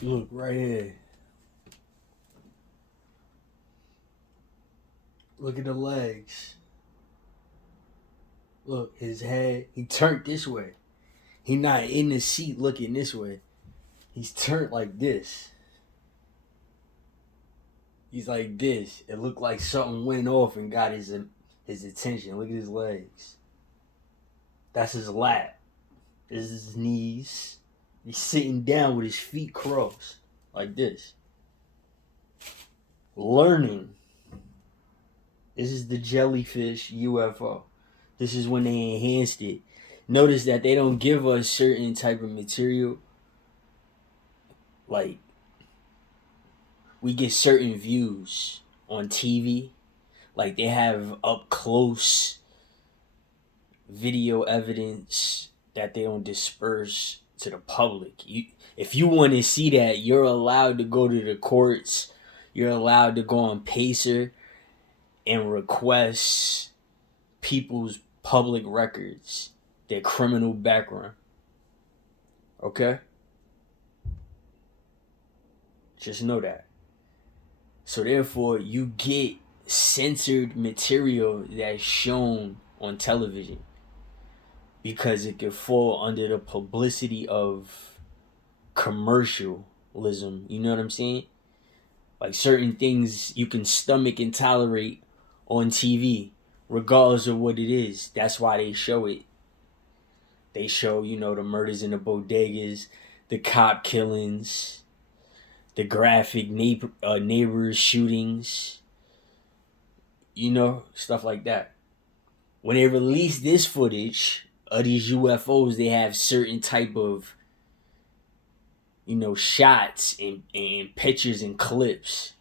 Look right here. Look at the legs. Look, his head. He turned this way. He not in the seat looking this way. He's turned like this. He's like this. It looked like something went off and got his attention. Look at his legs. That's his lap. This is his knees. He's sitting down with his feet crossed like this. Learning. This is the jellyfish UFO. This is when they enhanced it. Notice that they don't give us certain type of material. Like, we get certain views on TV. Like, they have up close video evidence that they don't disperse to the public. If you want to see that, you're allowed to go to the courts. You're allowed to go on Pacer and request people's public records, their criminal background. Okay? Just know that. So therefore, you get censored material that's shown on television because it could fall under the publicity of commercialism. You know what I'm saying? Like, certain things you can stomach and tolerate on TV, regardless of what it is. That's why they show it. They show, the murders in the bodegas, the cop killings, the graphic neighbors shootings, stuff like that. When they release this footage of these UFOs, they have certain type of, shots and pictures and clips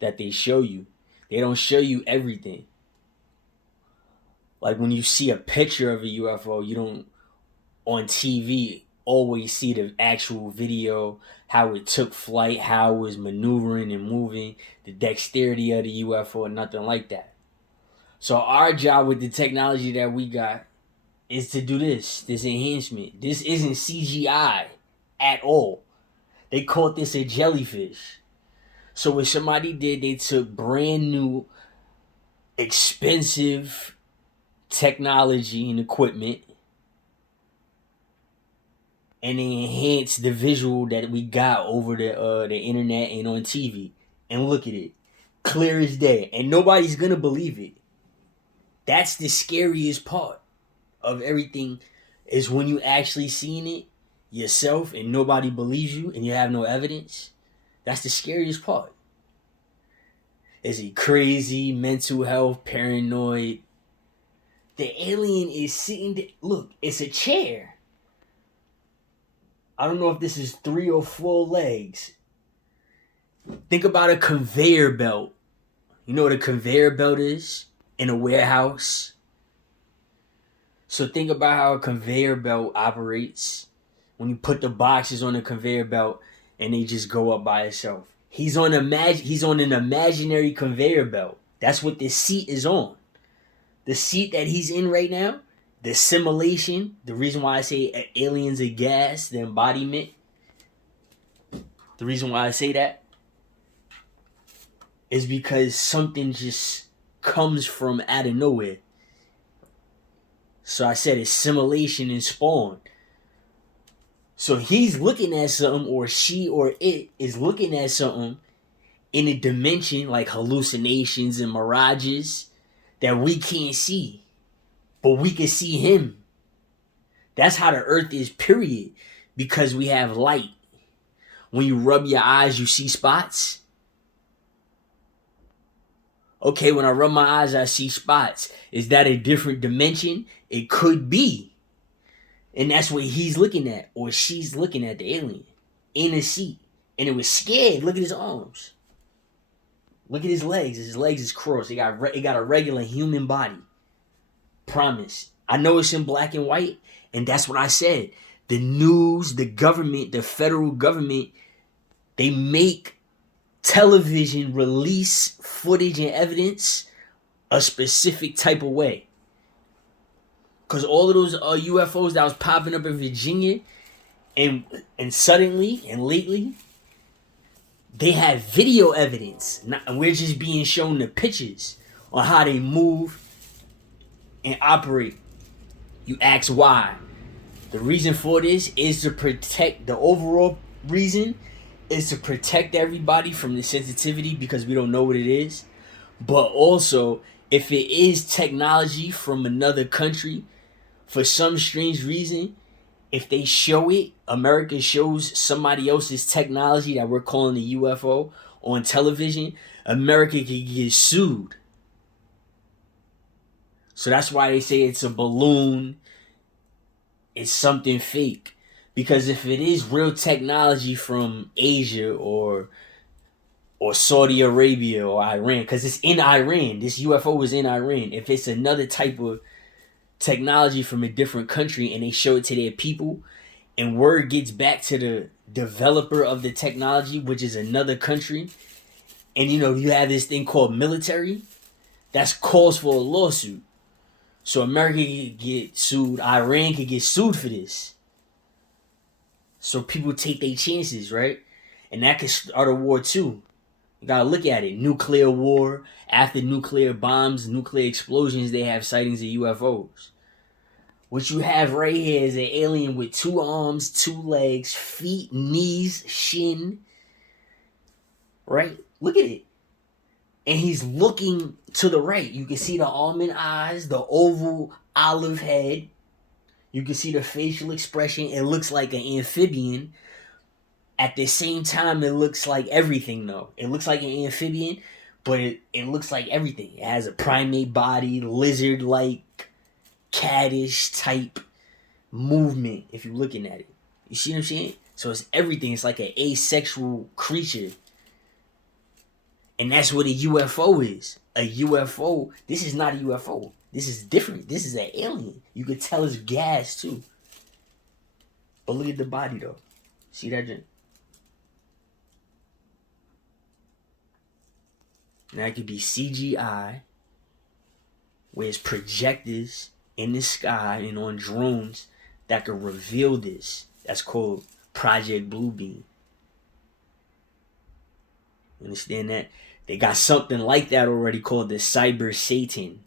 that they show you. They don't show you everything. Like, when you see a picture of a UFO, you don't, on TV, always see the actual video, how it took flight, how it was maneuvering and moving, the dexterity of the UFO, and nothing like that. So our job with the technology that we got is to do this enhancement. This isn't CGI at all. They called this a jellyfish. So what somebody did, they took brand new, expensive technology and equipment, and they enhanced the visual that we got over the internet and on TV. And look at it, clear as day, and nobody's gonna believe it. That's the scariest part of everything, is when you actually seen it yourself and nobody believes you and you have no evidence. That's the scariest part. Is he crazy, mental health, paranoid? The alien is sitting there. Look, it's a chair. I don't know if this is 3 or 4 legs. Think about a conveyor belt. You know what a conveyor belt is? In a warehouse. So think about how a conveyor belt operates. When you put the boxes on a conveyor belt and they just go up by itself. He's on an imaginary conveyor belt. That's what this seat is on. The seat that he's in right now, the simulation, the reason why I say aliens are gas, the embodiment, the reason why I say that is because something just comes from out of nowhere. So I said it's simulation and spawn. So he's looking at something, or she or it is looking at something in a dimension like hallucinations and mirages that we can't see. But we can see him. That's how the earth is, period. Because we have light. When you rub your eyes, you see spots. Okay, when I rub my eyes, I see spots. Is that a different dimension? It could be. And that's what he's looking at, or she's looking at, the alien, in a seat. And it was scared. Look at his arms. Look at his legs. His legs is crossed. It got a regular human body. Promise. I know it's in black and white, and that's what I said. The news, the government, the federal government, they make television release footage and evidence a specific type of way. Because all of those UFOs that was popping up in Virginia and suddenly and lately, They have video evidence. And we're just being shown the pictures on how they move and operate. You ask why. The reason for this is to protect, the overall reason is to protect everybody from the sensitivity because we don't know what it is. But also, if it is technology from another country, for some strange reason, if they show it, America shows somebody else's technology that we're calling a UFO on television, America could get sued. So that's why they say it's a balloon, it's something fake. Because if it is real technology from Asia or Saudi Arabia or Iran, because it's in Iran, this UFO is in Iran. If it's another type of technology from a different country and they show it to their people, and word gets back to the developer of the technology, which is another country, and you have this thing called military, that's calls for a lawsuit. So America could get sued, Iran could get sued for this. So people take their chances, right? And that could start a war too. You gotta look at it. Nuclear war, after nuclear bombs, nuclear explosions, they have sightings of UFOs. What you have right here is an alien with 2 arms, 2 legs, feet, knees, shin. Right? Look at it. And he's looking to the right. You can see the almond eyes, the oval olive head. You can see the facial expression. It looks like an amphibian. At the same time, it looks like everything, though. It looks like an amphibian, but it looks like everything. It has a primate body, lizard-like, caddish type movement if you're looking at it. You see what I'm saying? So it's everything. It's like an asexual creature. And that's what a UFO is. A UFO, this is not a UFO. This is different. This is an alien. You could tell it's gas too. But look at the body though. See that joint? Now it could be CGI, where it's projectors in the sky and on drones that could reveal this. That's called Project Bluebeam. Understand that? They got something like that already called the Cyber Satan.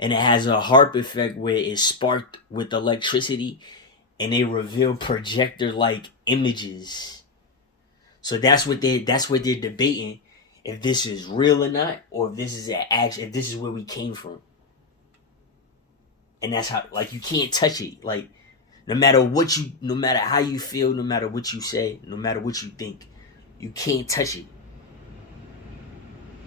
And it has a HAARP effect where it's sparked with electricity and they reveal projector-like images. So that's what they're debating, if this is real or not, or if this is if this is where we came from. And that's how, like, you can't touch it. Like, no matter how you feel, no matter what you say, no matter what you think, you can't touch it.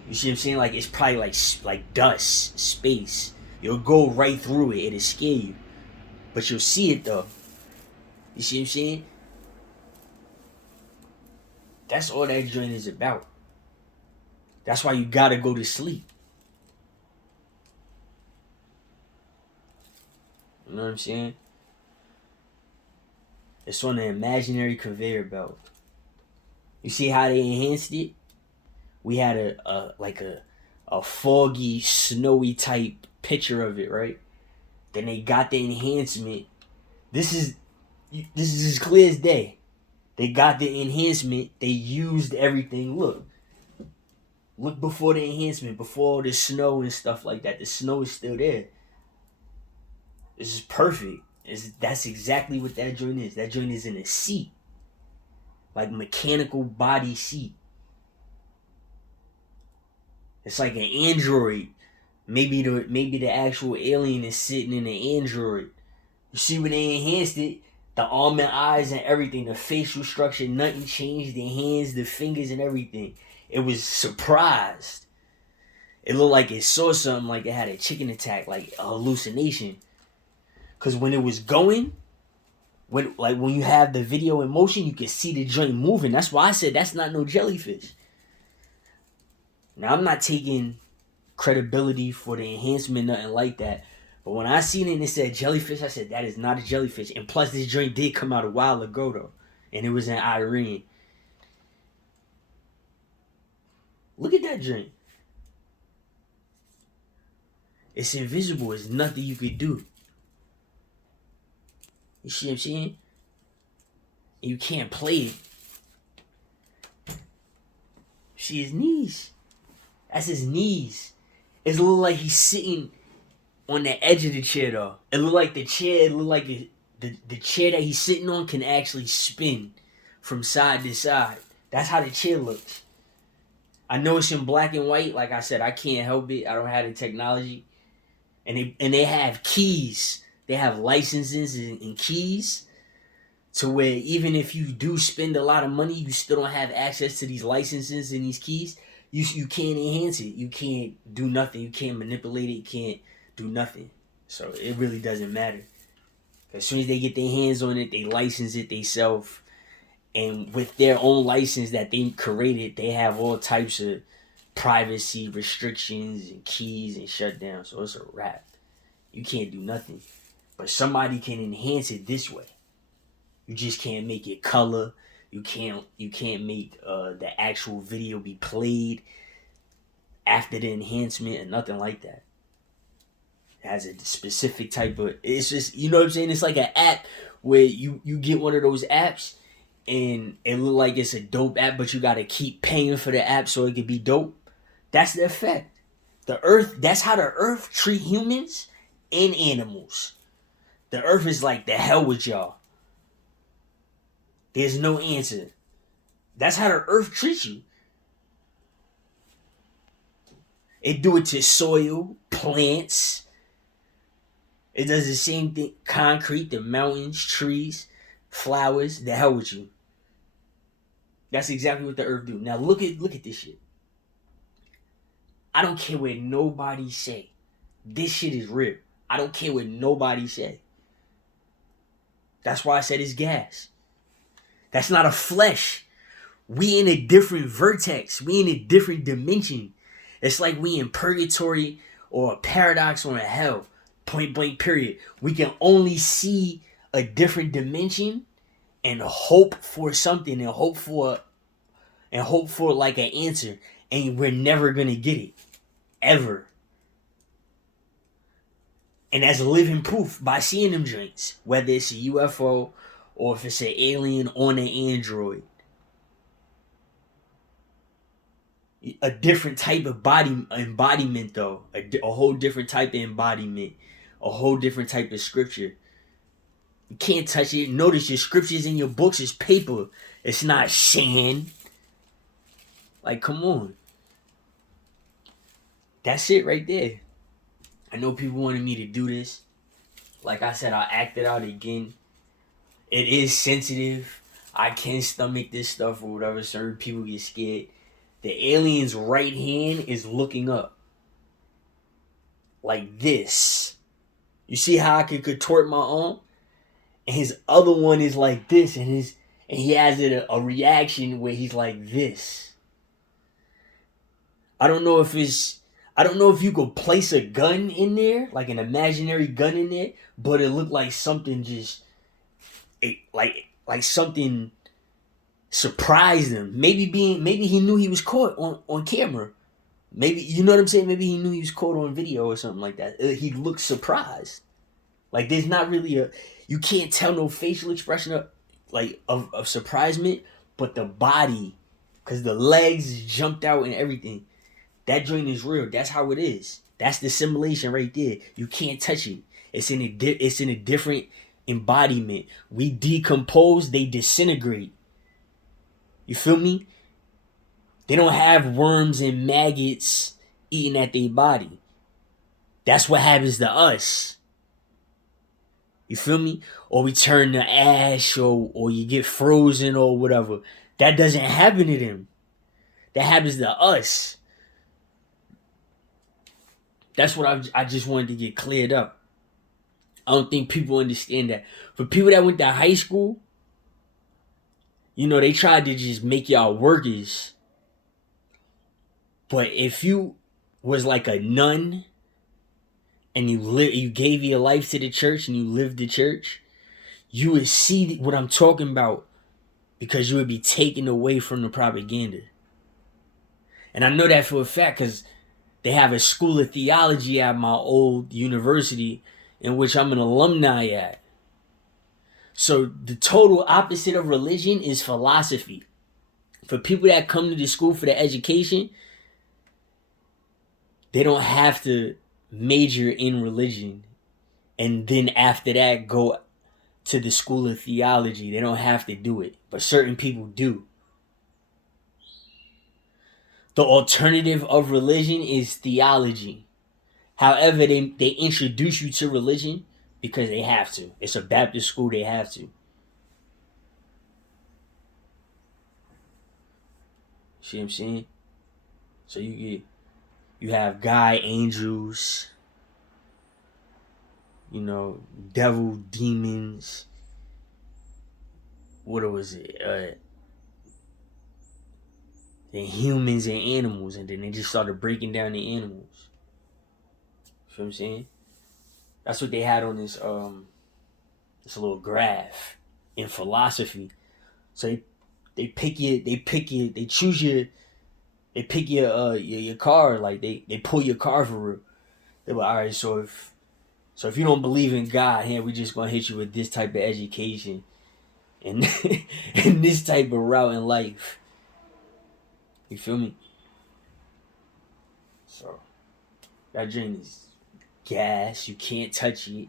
You see what I'm saying? Like, it's probably like dust, space. You'll go right through it. It'll scare you. But you'll see it, though. You see what I'm saying? That's all that joint is about. That's why you gotta go to sleep. You know what I'm saying? It's on the imaginary conveyor belt. You see how they enhanced it? We had a foggy, snowy type picture of it, right? Then they got the enhancement. This is as clear as day. They got the enhancement. They used everything. Look before the enhancement, before the snow and stuff like that. The snow is still there. This is perfect. That's exactly what that joint is. That joint is in a seat. Like mechanical body seat. It's like an android. Maybe the actual alien is sitting in an android. You see when they enhanced it, the almond eyes and everything, the facial structure, nothing changed. The hands, the fingers, and everything. It was surprised. It looked like it saw something, like it had a chicken attack, like a hallucination. Because when it was going, when you have the video in motion, you can see the joint moving. That's why I said that's not no jellyfish. Now, I'm not taking credibility for the enhancement, nothing like that. But when I seen it and it said jellyfish, I said, that is not a jellyfish. And plus, this joint did come out a while ago, though. And it was in Iran. Look at that joint. It's invisible. It's nothing you could do. You see what I'm saying? You can't play it. See his knees? That's his knees. It look like he's sitting on the edge of the chair though. It look like the chair. It look like the chair that he's sitting on can actually spin from side to side. That's how the chair looks. I know it's in black and white. Like I said, I can't help it. I don't have the technology. And they have keys. They have licenses and keys to where even if you do spend a lot of money, you still don't have access to these licenses and these keys. You can't enhance it. You can't do nothing. You can't manipulate it. You can't do nothing. So it really doesn't matter. As soon as they get their hands on it, they license it themselves. And with their own license that they created, they have all types of privacy restrictions and keys and shutdowns. So it's a wrap. You can't do nothing. But somebody can enhance it this way. You just can't make it color. You can't make the actual video be played after the enhancement and nothing like that. It has a specific type of, it's just, you know what I'm saying? It's like an app where you get one of those apps and it look like it's a dope app, but you got to keep paying for the app so it can be dope. That's the effect. The earth, that's how the earth treat humans and animals. The earth is like, the hell with y'all. There's no answer. That's how the earth treats you. It do it to soil, plants. It does the same thing. Concrete, the mountains, trees, flowers. The hell with you. That's exactly what the earth do. Now look at this shit. I don't care what nobody say. This shit is real. I don't care what nobody say. That's why I said it's gas. That's not a flesh. We in a different vertex. We in a different dimension. It's like we in purgatory or a paradox or a hell. Point blank period. We can only see a different dimension and hope for something and hope for like an answer. And we're never gonna get it. Ever. And that's living proof by seeing them joints. Whether it's a UFO or if it's an alien on an android. A different type of embodiment though. A whole different type of embodiment. A whole different type of scripture. You can't touch it. Notice your scriptures in your books is paper. It's not sand. Like, come on. That's it right there. I know people wanted me to do this. Like I said, I'll act it out again. It is sensitive. I can't stomach this stuff or whatever. Certain people get scared. The alien's right hand is looking up. Like this. You see how I can contort my arm? And his other one is like this. And he has a reaction where he's like this. I don't know if you could place a gun in there, like an imaginary gun in there, but it looked like something like something surprised him. Maybe he knew he was caught on camera. Maybe, you know what I'm saying? Maybe he knew he was caught on video or something like that. He looked surprised. Like there's not really you can't tell no facial expression of surprisement, but the body, because the legs jumped out and everything. That joint is real. That's how it is. That's the simulation right there. You can't touch it. It's in a different embodiment. We decompose, they disintegrate. You feel me? They don't have worms and maggots eating at their body. That's what happens to us. You feel me? Or we turn to ash or you get frozen or whatever. That doesn't happen to them. That happens to us. That's what I just wanted to get cleared up. I don't think people understand that. For people that went to high school, you know, they tried to just make y'all workers. But if you was like a nun and you gave your life to the church and you lived the church, you would see what I'm talking about because you would be taken away from the propaganda. And I know that for a fact because they have a school of theology at my old university in which I'm an alumni at. So the total opposite of religion is philosophy. For people that come to the school for the education, they don't have to major in religion and then after that go to the school of theology. They don't have to do it, but certain people do. The alternative of religion is theology. However, they introduce you to religion because they have to. It's a Baptist school, they have to. See what I'm saying? So you have guy angels, devil demons. What was it? Then humans and animals, and then they just started breaking down the animals. You know what I'm saying? That's what they had on this little graph in philosophy. So they pick your car, like they pull your car for real. They're like, all right, so if you don't believe in God, we just gonna hit you with this type of education and and this type of route in life. You feel me? So that drink is gas. You can't touch it.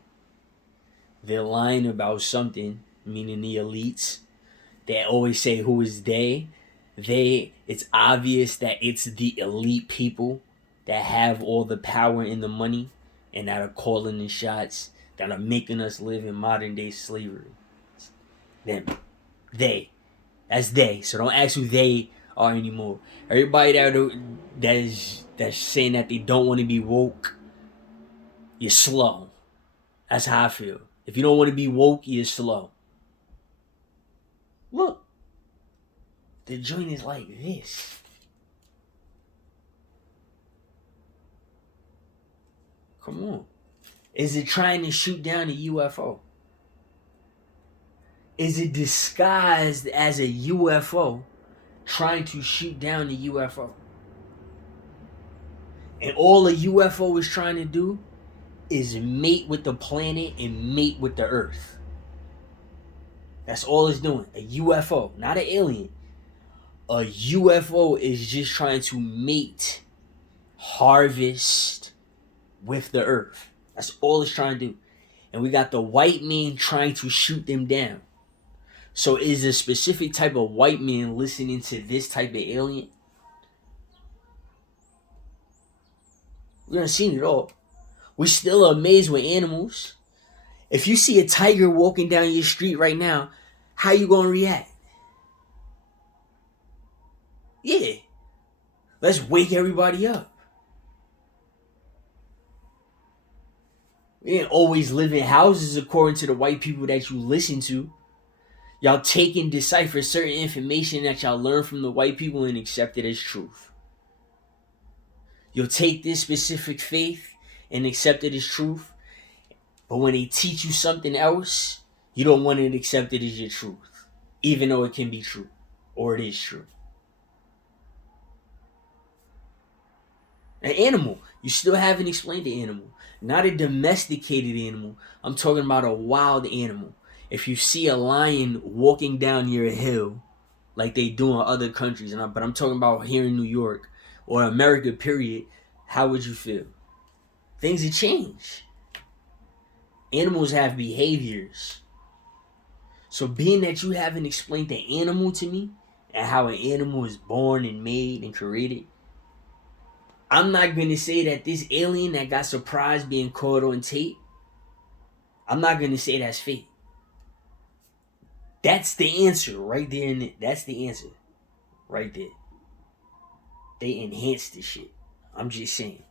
They're lying about something, meaning the elites. They always say, who is they? It's obvious that it's the elite people that have all the power and the money and that are calling the shots, that are making us live in modern day slavery. Them. They. That's they. So don't ask who they are anymore. Everybody that's saying that they don't want to be woke, you're slow. That's how I feel. If you don't want to be woke, you're slow. Look. The joint is like this. Come on. Is it trying to shoot down a UFO? Is it disguised as a UFO trying to shoot down the UFO? And all a UFO is trying to do is mate with the planet and mate with the Earth. That's all it's doing. A UFO, not an alien. A UFO is just trying to mate, harvest with the Earth. That's all it's trying to do. And we got the white man trying to shoot them down. So is a specific type of white man listening to this type of alien? We're not seeing it all. We're still amazed with animals. If you see a tiger walking down your street right now, how you gonna react? Yeah. Let's wake everybody up. We didn't always live in houses according to the white people that you listen to. Y'all take and decipher certain information that y'all learn from the white people and accept it as truth. You'll take this specific faith and accept it as truth, but when they teach you something else, you don't want to accept it as your truth, even though it can be true, or it is true. An animal, you still haven't explained the animal. Not a domesticated animal. I'm talking about a wild animal. If you see a lion walking down your hill, like they do in other countries, but I'm talking about here in New York or America, period, how would you feel? Things have changed. Animals have behaviors. So being that you haven't explained the animal to me and how an animal is born and made and created, I'm not going to say that this alien that got surprised being caught on tape, I'm not going to say that's fake. That's the answer right there. That's the answer right there. They enhanced this shit. I'm just saying.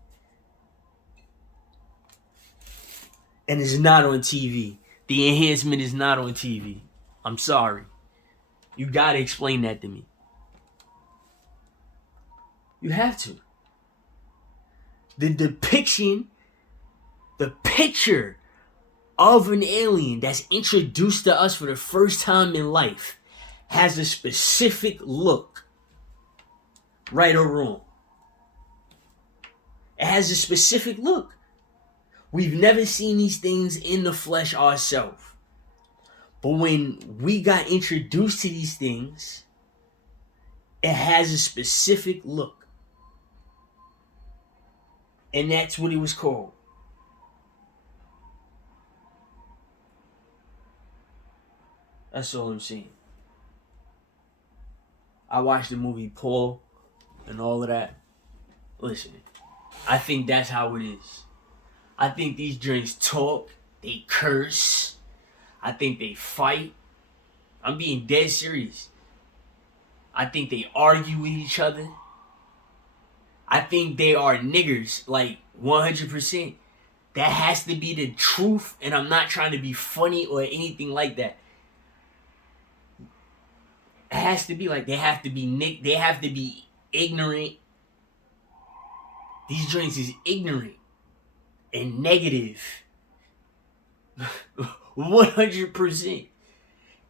And it's not on TV. The enhancement is not on TV. I'm sorry. You gotta explain that to me. You have to. The depiction, the picture of an alien that's introduced to us for the first time in life has a specific look, right or wrong. It has a specific look. We've never seen these things in the flesh ourselves. But when we got introduced to these things It has a specific look. And that's what it was called. That's all I'm saying. I watched the movie Paul and all of that. Listen, I think that's how it is. I think these drinks talk, they curse, I think they fight. I'm being dead serious. I think they argue with each other. I think they are niggers, like 100%. That has to be the truth, and I'm not trying to be funny or anything like that. It has to be like they have to be ignorant. These drinks is ignorant and negative. 100%.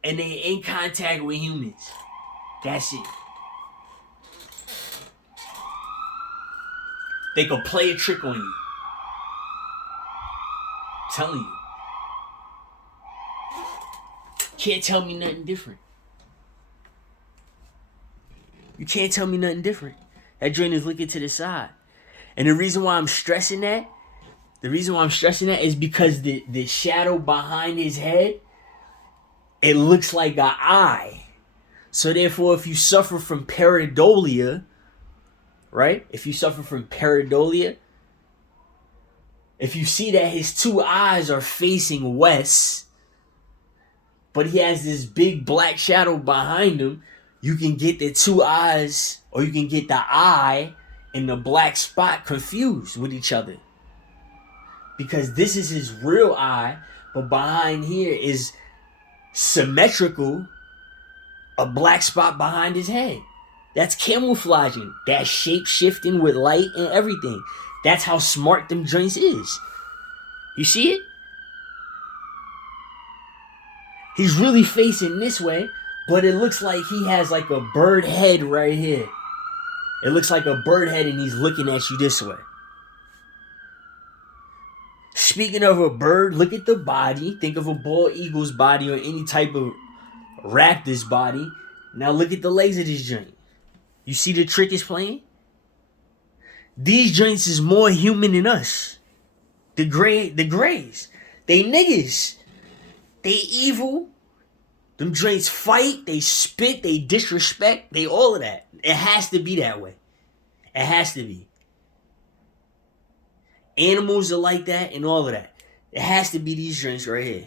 And they in contact with humans. That's it. They could play a trick on you. I'm telling you. Can't tell me nothing different. You can't tell me nothing different. That joint is looking to the side. And the reason why I'm stressing that is because the shadow behind his head, it looks like an eye. So therefore, if you suffer from pareidolia, right? If you suffer from pareidolia, if you see that his two eyes are facing west, but he has this big black shadow behind him, you can get the two eyes, or you can get the eye and the black spot confused with each other. Because this is his real eye, but behind here is symmetrical, a black spot behind his head. That's camouflaging. That's shape shifting with light and everything. That's how smart them joints is. You see it? He's really facing this way, but it looks like he has like a bird head right here. It looks like a bird head and he's looking at you this way. Speaking of a bird, look at the body. Think of a bald eagle's body or any type of raptor's body. Now look at the legs of this joint. You see the trick is playing? These joints is more human than us. The grays. They niggas. They evil. Them joints fight, they spit, they disrespect, they all of that. It has to be that way. It has to be. Animals are like that and all of that. It has to be these joints right here.